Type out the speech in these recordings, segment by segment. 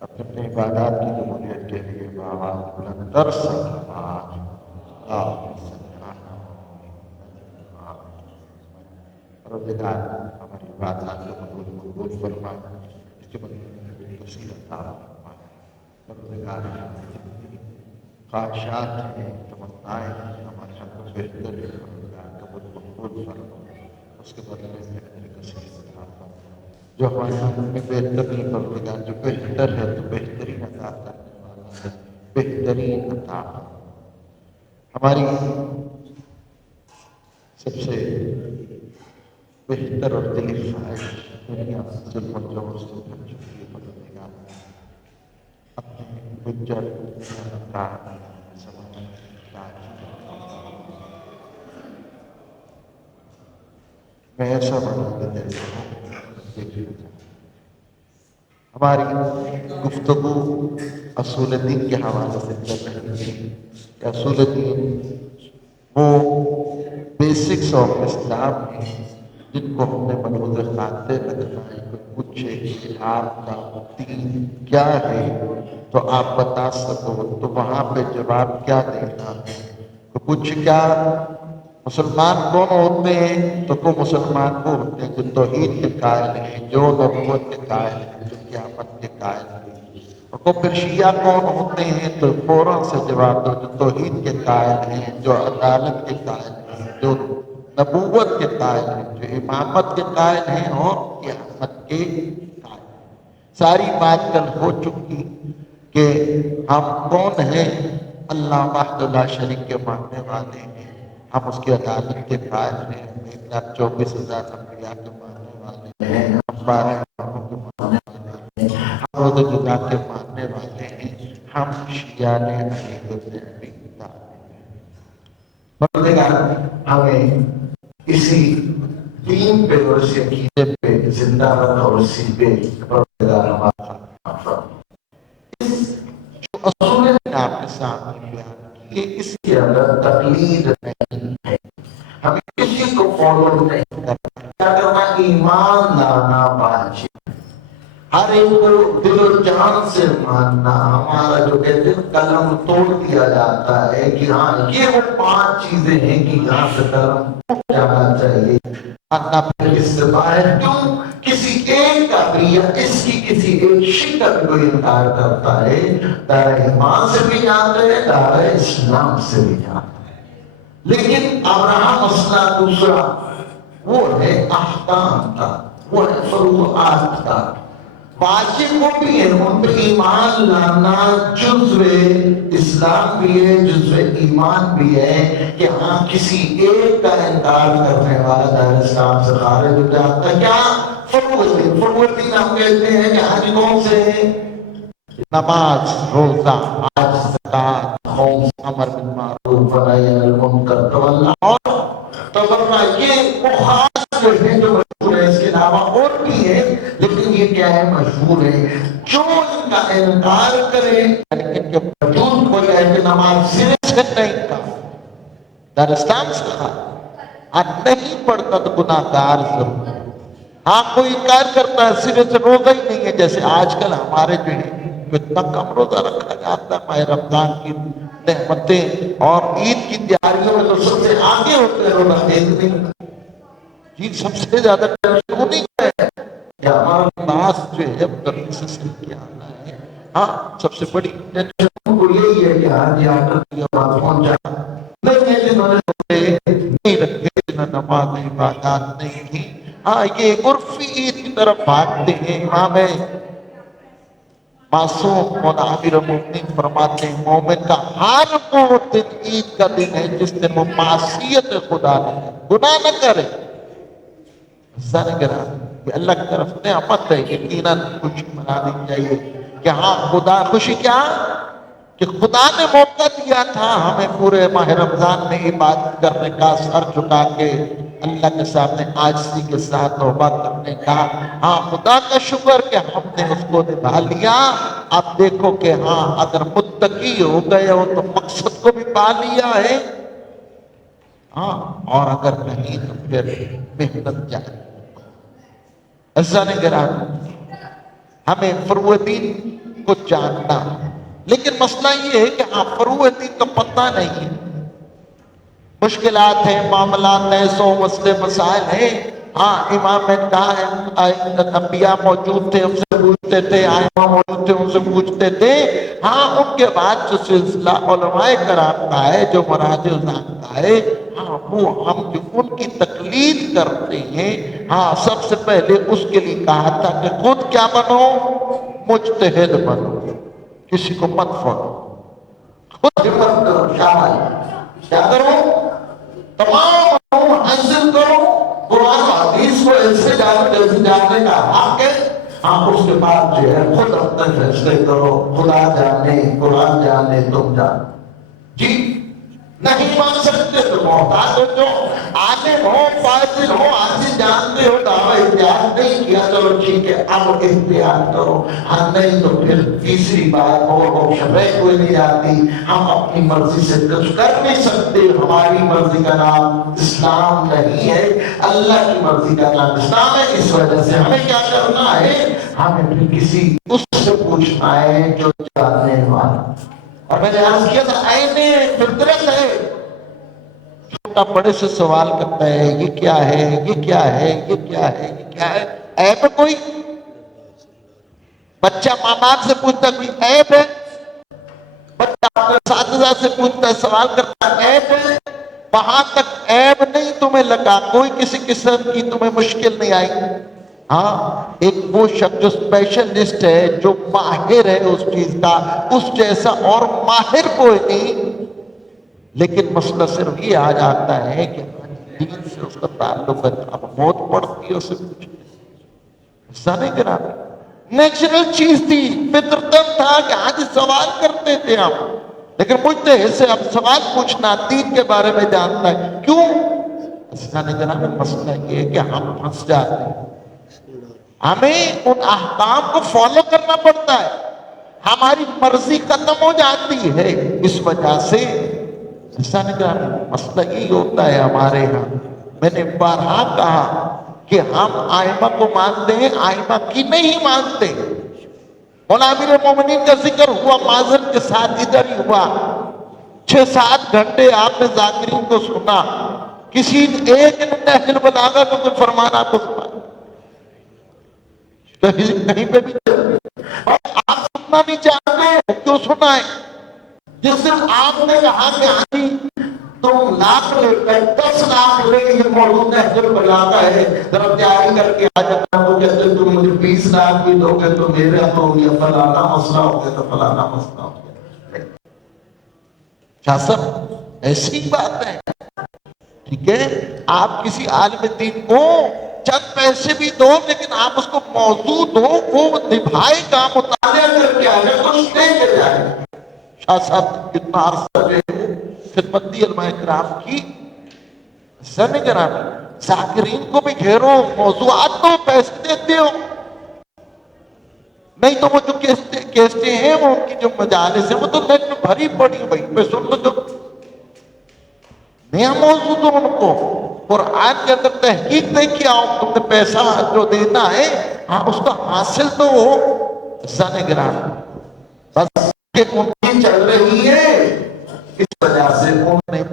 اپنے اپنے عبادات کی قبولیت کے لیے بآواز بلند تر سلوات اللہم صلی علی محمد۔ روزگار ہماری عبادات کو قبول فرمائے، اس کے بدلے میں وسیلہ عطا فرمائے۔ روزگار ہماری جتنی خواہشات ہیں، تمنائیں ہیں، ہمارے حق میں بہتر ہے، روزگار قبول فرمائے، اس کے بدلے میں اجر کثیر عطا فرمائے۔ جو ہمارے حق میں بہتر نہیں، پروردگار جو بہتر ہے تو بہترین عطا کرنے والا ہے، بہترین عطا ہماری سب سے بہتر اور دلی خواہش دنیا ظلم و جور سے بچ چکی ہے۔ پروردگار اپنے حجت عطا سمجھ میں ایسا بنا کے دیتا ہوں، دیکھ لیتا ہوں۔ ہماری گفتگو اصول دین کے حوالے سے چل رہی تھی کہ اصول دین وہ بیسکس آف اسلام ہیں جن کو ہم نے ملحوظ خاطر رکھنا ہے۔ کوئی پوچھے کہ آپ کا دین کیا ہے تو آپ بتا سکو تو وہاں پہ جواب کیا دینا ہے۔ تو کچھ کیا مسلمان کون ہوتے ہیں تو وہ مسلمان وہ ہوتے ہیں جو توحید کے قائل ہیں، جو نبوت کے قائل ہیں، جو قیامت کے قائل ہیں۔ اور وہ پھر شیعہ کون ہوتے ہیں تو فوراً سے جواب دو، جو توحید کے قائل ہیں، جو عدالت کے قائل ہیں، جو نبوت کے قائل ہیں، جو امامت کے قائل ہیں اور قیامت کے قائل ہیں۔ ساری بات کل ہو چکی کہ ہم کون ہیں۔ اللہ وحدہ لا شریک کے ماننے والے ہیں، ہم اس کی عدالت کے قائل ہیں، 1,24,000 انبیاء کے ماننے والے ہیں، ہم 12 اماموں کے ماننے والے ہیں، ہم روز جزا کے ماننے والے ہیں، ہم شیعہ بندگان ہمیں اسی دین پہ اور اسی عقیدے پہ زندہ رکھ اور اسی پہ پروردگار ہمارا جو اصول نے آپ کے سامنے بیان کیے، اس کے اندر تقلید نہیں ہے، ہمیں کسی کو فالو نہیں کرنا، کیا کرنا ایمان لانا واجب، ہر ایک کو دل و جان سے ماننا۔ ہمارا جو کہتے ہیں قلم توڑ دیا جاتا ہے کہ ہاں یہ وہ 5 چیزیں ہیں کہ یہاں سے قلم جانا چاہیے، ماننا پھر اس سے باہر کیوں کسی ایک کا بھی یا اس کی کسی ایک شکل کو انکار کرتا ہے، دائرہ ایمان سے بھی جاتا ہے، دائرہ اسلام سے بھی جاتا ہے۔ لیکن ابراہم مسئلہ دوسرا وہ ہے احکام کا، وہ ہے فروعات کا۔ واجب وہ بھی ہے، ان پہ ایمان لانا جزو اسلام بھی ہے، جزو ایمان بھی ہے کہ ہاں کسی ایک کا انکار کرنے والا دائرہ اسلام سے خارج ہو جاتا ہے۔ کیا فروع دین ہم کہتے ہیں کہ حج کون سے ہیں؟ نماز، روزہ، حج، زکوٰۃ، خوف، امر بالمعروف ونہی عن المنکر، تولی اور تبرع، یہ وہ خاص جو ہیں جو مشہور ہے۔ اس کے علاوہ اور بھی ہے لیکن یہ کیا ہے مشہور ہے۔ جو ان کا انکار کرے ان کے وجود کو کہے کہ نماز سرے سے نہیں کا در اسلام سے کھا نہیں پڑھتا تو گناہ گار ضرور ہے۔ ہاں کوئی انکار کرتا ہے سرے سے روزہ ہی نہیں ہے، جیسے آج کل ہمارے جو ہے اتنا کم روزہ رکھا جاتا ہے، ماہ رمضان کی نعمتیں اور عید کی تیاریوں میں تو سب سے آگے ہوتے ہیں روزہ ایک دن جی سب سے زیادہ ٹینشن ہوتی ہے کہ ہمارا لباس جو ہے گرمی سے سل کے آنا ہے۔ ہاں سب سے بڑی ٹینشن کو یہی ہے کہ ہاں جی آٹھ کی آواز پہنچا نہیں ہے، جنہوں نے نہیں رکھے، جنہوں نے نماز عبادات نہیں کی۔ ہاں یہ عرفی عید کی طرف بھاگتے ہیں۔ امام معصوم مولا امیر المومنین فرماتے ہیں مومن کا ہر وہ دن عید کا دن ہے جس دن وہ معصیت خدا نہ گناہ نہ کرے۔ کہ اللہ کی طرف نعمت ہے، یقیناً خوشی منانی چاہیے کہ ہاں خدا خوشی کیا کہ خدا نے موقع دیا تھا ہمیں پورے ماہ رمضان میں عبادت کرنے کا، سر جھکا کے اللہ کے سامنے عاجزی کے ساتھ توبہ کرنے کا۔ ہاں خدا کا شکر کہ ہم نے اس کو نبھا لیا۔ اب دیکھو کہ ہاں اگر متقی ہو گئے ہو تو مقصد کو بھی پا لیا ہے، ہاں اور اگر نہیں تو پھر محنت جاری۔ عزیزان گرامی، ہمیں فروع دین کو جاننا. لیکن مسئلہ یہ ہے کہ آپ فروع دین کا پتہ نہیں ہے. مشکلات ہیں، معاملات ہیں، 100 مسئلے مسائل ہیں. ہاں امام نے کہا ہے انبیاء موجود تھے، ان سے پوچھتے تھے، ائمہ موجود تھے، ان سے پوچھتے تھے. ہاں ان کے بعد جو سلسلہ علماء کرام کا ہے، جو مراجع کا ہے، ہاں وہ ہم جو ان کی تقلید کرتے ہیں، ہاں سب سے پہلے اس کے لیے کہا تھا کہ خود کیا بنو؟ مجتہد بنو، کسی کو مت فالو، خود ہمت کرو، شامل کیا کرو؟ تمام علوم حاصل کرو، قرآن و حدیث کو ایسے جاننے کا حق ہے. ہاں اس کے بعد جو ہے خود اپنے فیصلے کرو، خدا جانے، قرآن جانے، تم جانے. جی نہیں مان سکتے تو محتاج ہو، جو عالم ہو، فاضل ہو، حاصل جانتے ہو، دعویٰ اختیار نہیں کیا، چلو ٹھیک ہے اب اختیار کرو. ہاں نہیں تو پھر تیسری بات اور شرع کوئی نہیں آتی، ہم اپنی مرضی سے کچھ کر نہیں سکتے. ہماری مرضی کا نام اسلام نہیں ہے، اللہ کی مرضی کا نام اسلام ہے. اس وجہ سے ہمیں کیا کرنا ہے؟ ہمیں پھر کسی اس سے پوچھنا ہے جو جاننے والا. اور میں نے عرض کیا تھا عین فطرت ہے. چھوٹا بڑے سے سوال کرتا ہے یہ کیا ہے، یہ کیا ہے، یہ کیا ہے، یہ کیا ہے. عیب ہے کوئی؟ بچہ ماں باپ سے پوچھتا کوئی عیب ہے؟ بچہ اپنے اساتذہ سے پوچھتا ہے، سوال کرتا ہے، عیب ہے؟ وہاں تک عیب نہیں تمہیں لگا، کوئی کسی قسم کی تمہیں مشکل نہیں آئی. ہاں ایک وہ شخص جو اسپیشلسٹ ہے، جو ماہر ہے اس چیز کا، اس جیسا اور ماہر کوئی نہیں. لیکن مسئلہ صرف یہ آ جاتا ہے کہ دین سے اس کا تعلق ہے. اب موت پڑتی ہے اسے کچھ ایسا نہیں کرا. نیچرل چیز تھی، فطرتن تھا کہ آج سوال کرتے تھے ہم. لیکن مجھتے ایسے اب سوال پوچھنا دین کے بارے میں جانتا ہے کیوں؟ ایسا نہیں کرا. مسئلہ یہ ہے کہ ہم پھنس جاتے ہیں، ہمیں ان احکام کو فالو کرنا پڑتا ہے، ہماری مرضی ختم ہو جاتی ہے. اس وجہ سے ایسا نہیں کہا. مسئلہ یہی ہوتا ہے ہمارے یہاں. میں نے بارہا کہا کہ ہم ائمہ کو مانتے ہیں، ائمہ کی نہیں مانتے. مولانا امیر المومنین کا ذکر ہوا معذرت کے ساتھ ادھر ہی ہوا. 6-7 گھنٹے آپ نے ذاکرین کو سنا، کسی ایک نے نہج البلاغہ کو کوئی فرمانا تو کہیں پہ بھی آپ سننا نہیں چاہتے، کیوں سنا ہے؟ جس دن آپ نے کہا کہ آنی تم لاکھ لے کر 10 لاکھ لے، یہ موضوع نہج البلاغہ ہے، ذرا تیاری کر کے آ جاتا ہوں. کہتے تم مجھے 20 لاکھ بھی دو گے تو میرے ہو گیا، فلانا مسئلہ ہو گیا تو فلانا مسئلہ ہو گیا. کیا سب ایسی بات ہے؟ ٹھیک ہے آپ کسی عالم دین کو چند پیسے بھی دو، لیکن آپ اس کو موضوع دو، وہ نبھائے گا، مطالعہ کر کے آئے گا، کچھ نہیں دے جائے گا. شاہ صاحب کتنا عرصہ جو ہے خدمت دی علماء کرام کی. ایسا نہیں کرانا. ذاکرین کو بھی گھیرو، موضوعات دو، پیسے دیتے ہو. نہیں تو وہ جو کیسٹیں ہیں، وہ ان کی جو مجالس ہیں، وہ تو نیٹ میں بھری پڑی ہوئی پہ سن لو. جو نیا موضوع دو ان کو، قرآن کے اندر تحقیق نہیں کیا ہو، تم نے پیسہ جو دینا ہے ہاں اس کا حاصل تو ہو. ایسا نہیں کرانا. بس کہ ان کی چل رہی ہے، اس وجہ سے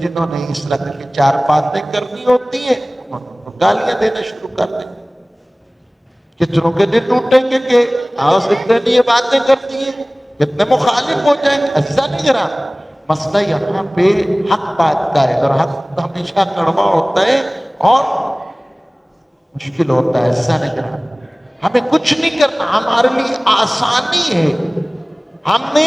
جنہوں نے اس طرح کی 4 باتیں کرنی ہوتی ہیں گالیاں دینا شروع کر دیں. کتنوں کے دل ٹوٹیں گے کہ آج اتنے یہ باتیں کرتی ہیں، کتنے مخالف ہو جائیں گے. ایسا نہیں کرا. مسئلہ یہاں پہ حق بات کا ہے، اور حق ہمیشہ کڑوا ہوتا ہے اور مشکل ہوتا ہے. ایسا نہیں کرا. ہمیں کچھ نہیں کرنا، ہمارے لیے آسانی ہے. ہم نے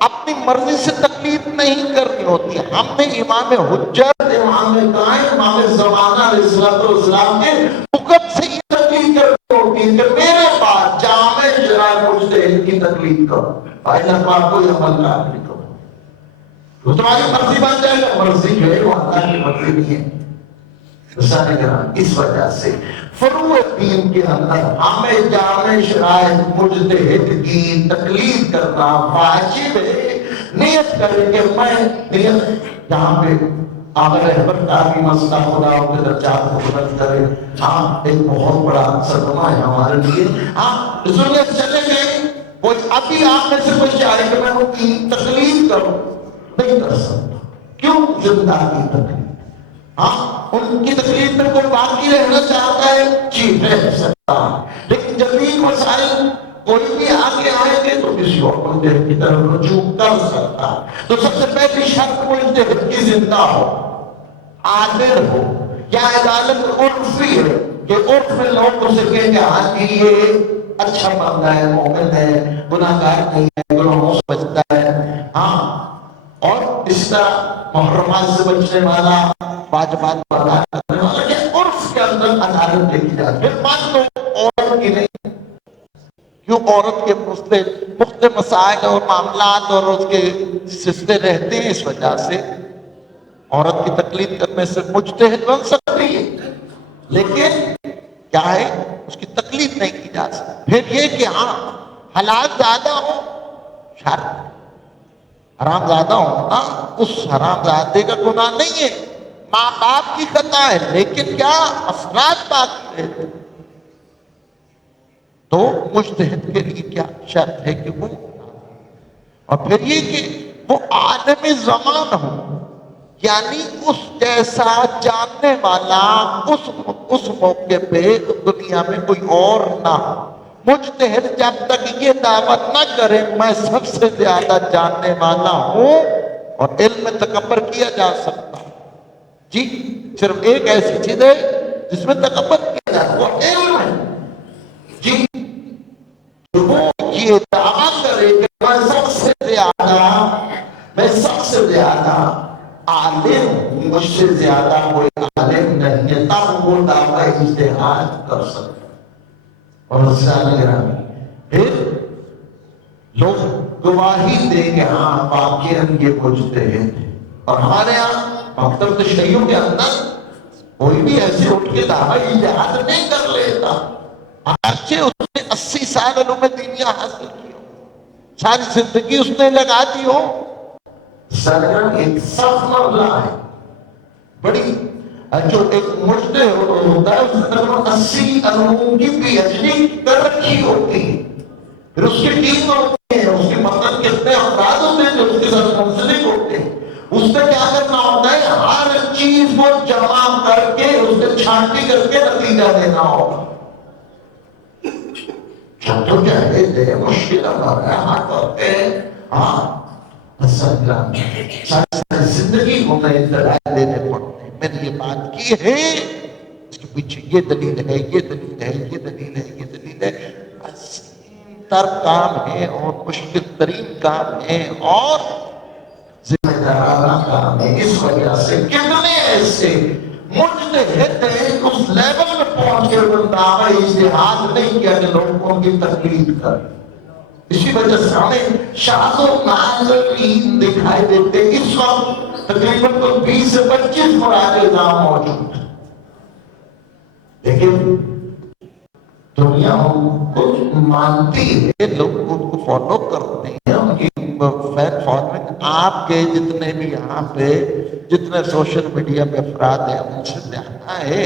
اپنی مرضی سے تکلیف نہیں کرنی ہوتی. ہم نے امام حجت، امام قائم، امام زمانہ علیہ السلام کے حکم سے ہی تکلیف کرنی ہوتی ہے کہ میرے پاس جامع شرائع مجتہد کی تکلیف کرو، فائدہ پاک کو یہ عمل کر بھی کرو. تو تمہاری مرضی بن جائے گا، مرضی جو ہے وہ اللہ کی مرضی نہیں ہے. اس وجہ سے فروع دین کے اندر ہمیں جامع شرائع مجتہد کی تقلید کرنا واجب ہے. نیت کریں کہ میں نیت جہاں پہ آقا رہبر کا بھی مسئلہ خدا کے درجات کو بلند کرے. ہاں ایک بہت بڑا صدمہ ہے ہمارے لیے. ہاں دنیا چلے گئے، وہ ابھی آپ میں سے کوئی چاہے کہ میں ان کی تکلیف کروں، نہیں کر سکتا. کیوں؟ زندہ کی تکلیف. ہاں ان کی تکلیف میں کوئی باقی رہنا چاہتا ہے، جی رہ سکتا ہے، لیکن جدید وسائل کوئی بھی آگے آئے گے تو کسی اور مجتہد کی طرف رجوع کر سکتا ہے. تو سب سے پہلی شرط مجتہد کی زندہ ہو، عادل ہو. یا عدالت عرفی ہے کہ عرف میں لوگ اسے کہیں کہ ہاں جی یہ اچھا بندہ ہے، مومن ہے، گناہگار نہیں ہے، گناہوں سے بچتا ہے. ہاں اور اس طرح محرمات سے بچنے والا، واجبات والا کرنے والا، یہ عرف کے اندر عدالت دیکھی جاتی ہے. مان لو عورت کی نہیں، کیوں عورت کے مختلف مسائل اور معاملات اور اس کے سلسلے رہتے ہیں، اس وجہ سے عورت کی تقلید کرنے سے مجتہد بن سکتی ہے، لیکن کیا ہے اس کی تقلید نہیں کی جا سکتی. پھر یہ کہ ہاں حلال زیادہ ہو، شرط حرام زیادہ ہو نا، اس حرام زادے کا گناہ نہیں ہے، ماں باپ کی خطا ہے، لیکن کیا افراد باقی رہتے. تو مجتہد کے لیے کیا شرط ہے کہ وہ، اور پھر یہ کہ وہ عالم زمان ہو، یعنی اس جیسا جاننے والا اس موقع پہ دنیا میں کوئی اور نہ ہو. مجتہد جب تک یہ دعوت نہ کرے میں سب سے زیادہ جاننے والا ہوں، اور علم میں تکبر کیا جا سکتا جی صرف ایک ایسی چیز ہے جس میں تکبر کیا جا سکتا، وہ علم ہے. جی وہ یہ دعویٰ کرے کہ میں سب سے زیادہ عالم ہوں، مجھ سے زیادہ کوئی عالم نہیں ہے، تب وہ دعویٰ اجتہاد کر سکتا. اور پھر لوگ گواہی دیں کہ ہاں واقعاً یہ مجتہد ہے. اور ہمارے یہاں مکتب تشریعوں کے اندر کوئی بھی ایسے اٹھ کے دعویٰ اجتہاد نہیں کر لیتا، اگرچہ اس نے 80 سال علوم دینیا حاصل کی ہو، ساری زندگی اس نے لگا دی ہو. سرگرم ایک سخت معاملہ ہے، بڑی جو ایک مجتہد ہوتا ہے اس نے 80 علوم کی پی ایچ ڈی کر رکھی ہوتی ہے. پھر اس کی ٹیم ہوتی ہے، اس کے مطلب کتنے افراد ہوتے ہیں جو اس کے ساتھ منسلک ہوتے ہیں. اس نے کیا کرنا ہوتا ہے، ہر چیز کو جمع کر کے اس نے چھانٹی کر کے نتیجہ دینا ہوگا. تو کہتے مشکل ہمارا ہاں کرتے ہیں، ہاں ساری زندگی کو میں دلائل دینے پڑتے ہیں. میں نے یہ بات کی ہے، اس کے پیچھے یہ دلیل ہے، یہ دلیل ہے، یہ دلیل ہے، یہ دلیل ہے. عظیم تر کام ہے اور مشکل ترین کام ہے اور ذمہ دارانہ کام ہے. اس وجہ سے کتنے ایسے مجتہد ہیں اس لیول میں پہنچ کے دعویٰ اجتہاد نہیں کیا کہ لوگ ان کی تقلید کریں. اسی وجہ سے ہمیں شاذ و نادرین دکھائی دیتے. اس وقت تقریباً 20 سے 25 مراد نظام موجود ہیں، لیکن دنیا ان کو مانتی ہے، لوگ ان کو فالو کرتے ہیں، ان کی فین فالوئنگ آپ کے جتنے بھی یہاں پہ جتنے سوشل میڈیا پہ افراد ہیں ان سے زیادہ ہے.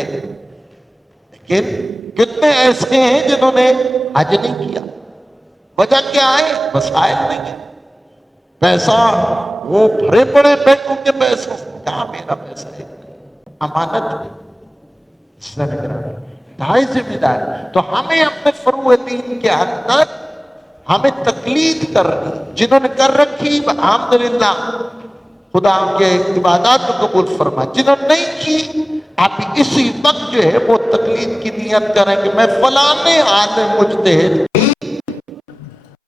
لیکن کتنے ایسے ہیں جنہوں نے حج نہیں کیا؟ وجہ کیا ہے؟ وسائل نہیں ہے، پیسہ وہ بھرے پڑے بینکوں کے پیسوں. کہاں میرا پیسہ ہے؟ امانت ڈھائی ذمہ داری. تو ہمیں اپنے فروع دین کے اندر ہمیں تقلید کرنی، جنہوں نے کر رکھی الحمدللہ خدا ان کے عبادات کو قبول فرما. جنہوں نے نہیں کی آپ اسی وقت جو ہے وہ تقلید کی نیت کریں کہ میں فلانے عالم مجتہد کی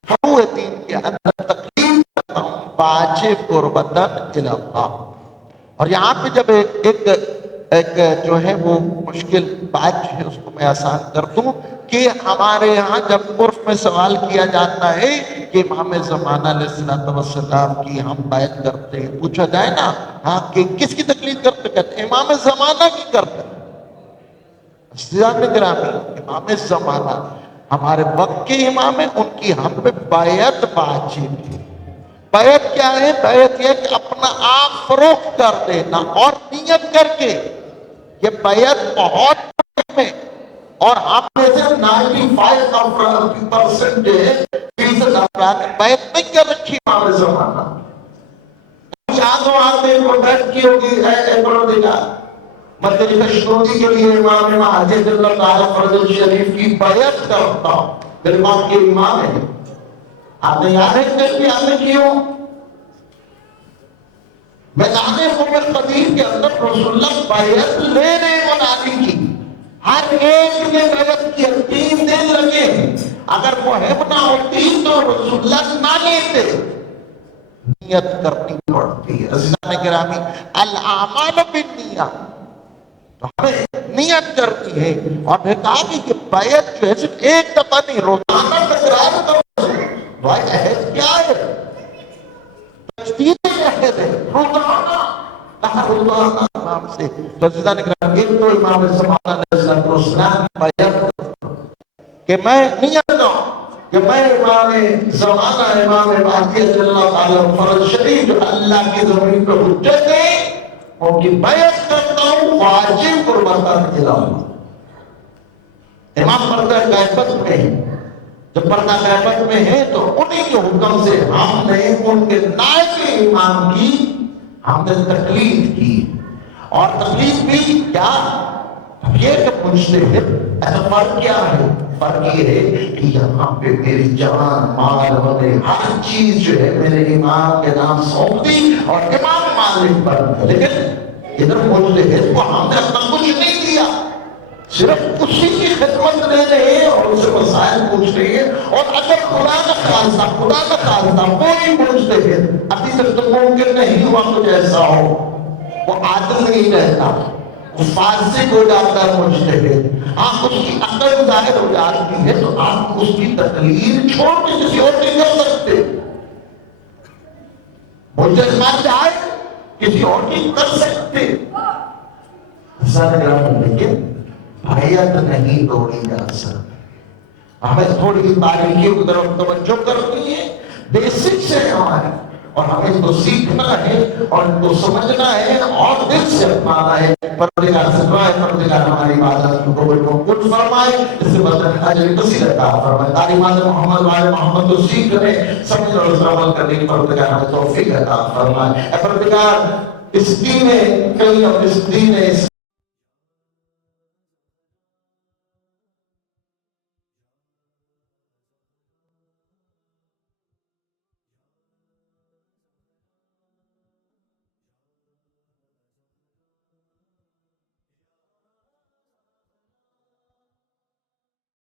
فروع دین کے اندر تقلید کرتا ہوں واجب قربتاً الی اللہ. اور یہاں پہ جب ایک جو ہے وہ مشکل بات جو ہے اس کو میں آسان کر دوں کہ ہمارے یہاں جب عرف میں سوال کیا جاتا ہے کہ امام زمانہ علیہ السلام کی ہم بیعت کرتے ہیں، پوچھا جائے نا ہاں کہ کس کی تقلید کرتے؟ کہتے ہیں امام زمانہ کی کرتے ہیں. امام زمانہ ہمارے وقت کے امام ہیں، ان کی ہم پہ بیعت واجب ہے. بیعت کیا ہے؟ بیعت یہ کہ اپنا آپ فروخت کر دینا اور نیت کر کے. یہ بیعت بہت ہے اور آپ میں سے 95% جو ہے فیصد افراد بات ہے، بیعت نہیں کر رکھی امام زمانہ. چاندوں آتے کو بیعت کی ہوگی، اے پروردگار مدد کشنودی کے لیے امام مہاجر اللہ تعالیٰ فرد شریف کی بیعت کرتا ہوں. میرے باپ کے امام ہے، آپ نے یاد ہے کہ آپ نے کیوں میدان عمر قدیر کے اندر رسول اللہ بیعت لینے منادی کی. ہر ایک نے بیعت کی، 3 دن لگے. اگر محب نہ ہوتی تو رسول اللہ نہ لیتے. نیت کرنی پڑتی ہے. عزیزان گرامی، الاعمال بالنیات، تو ہمیں نیت کرنی ہے. اور پھر کہا کہ یہ بیعت جو ہے صرف ایک دفعہ نہیں، روزانہ تکرار کرو. بھائی عہد کیا ہے؟ تجدید عہد ہے، روزانہ روزانہ نام سے. تو عزیزان گرامی، ایک تو امام زمانہ نے بیعت کہ میں نیت کروں کہ میں امام زمانہ امام مہدی اللہ تعالیٰ فرض شریف جو اللہ کی زمین پہ حجت ہے ان کی بیعت کرتا ہوں واجب قربتاً الہی. امام پردہ غیبت میں ہے، جب پردہ غیبت میں ہے تو انہی کے حکم سے ہم نے ان کے نائب امام کی ہم نے تقلید کی. اور تقلید بھی کیا یہ کہ مجتہد. ایسا فرق کیا ہے؟ فرق یہ ہے کہ یہاں پہ میری جان مال وغیرہ ہر چیز جو ہے میرے امام کے نام سونپ دی اور امام مالک پر. لیکن ادھر مجتہد کو ہم نے اپنا کچھ نہیں دیا، صرف اسی کی خدمت لے رہے ہیں اور اسے مسائل پوچھ رہے ہیں. اور اگر خدا نہ خواستہ کوئی مجتہد ابھی تک تو ممکن نہیں ہوا کچھ ایسا ہو، وہ عادل نہیں رہتا، وہ فاسق ہو جاتا ہے مجتہد. آپ اس کی عقل ظاہر ہو جاتی ہے تو آپ اس کی تقلید چھوڑ کے کسی اور نہیں کر سکتے. مجتہد مان جائے کسی اور نہیں کر سکتے. لیکن بیعت نہیں توڑی جا سکتی. ہمیں تھوڑی باریکیوں کی طرف توجہ کرنی ہے، بیسک سے ہمارے، اور ہمیں تو سیکھنا ہے اور تو سمجھنا ہے اور دل سے اپنانا ہے. پروردگار سے دعا ہے پروردگار ہماری عبادت کو قبول فرمائے، اس سے بدل اجر کثیر عطا فرمائے. تعلیمات محمد والے محمد کو سیکھ کر سمجھ اور اس پر عمل کرنے کی پروردگار ہمیں توفیق عطا فرمائے. اے پروردگار اس دین کئی اور اس دین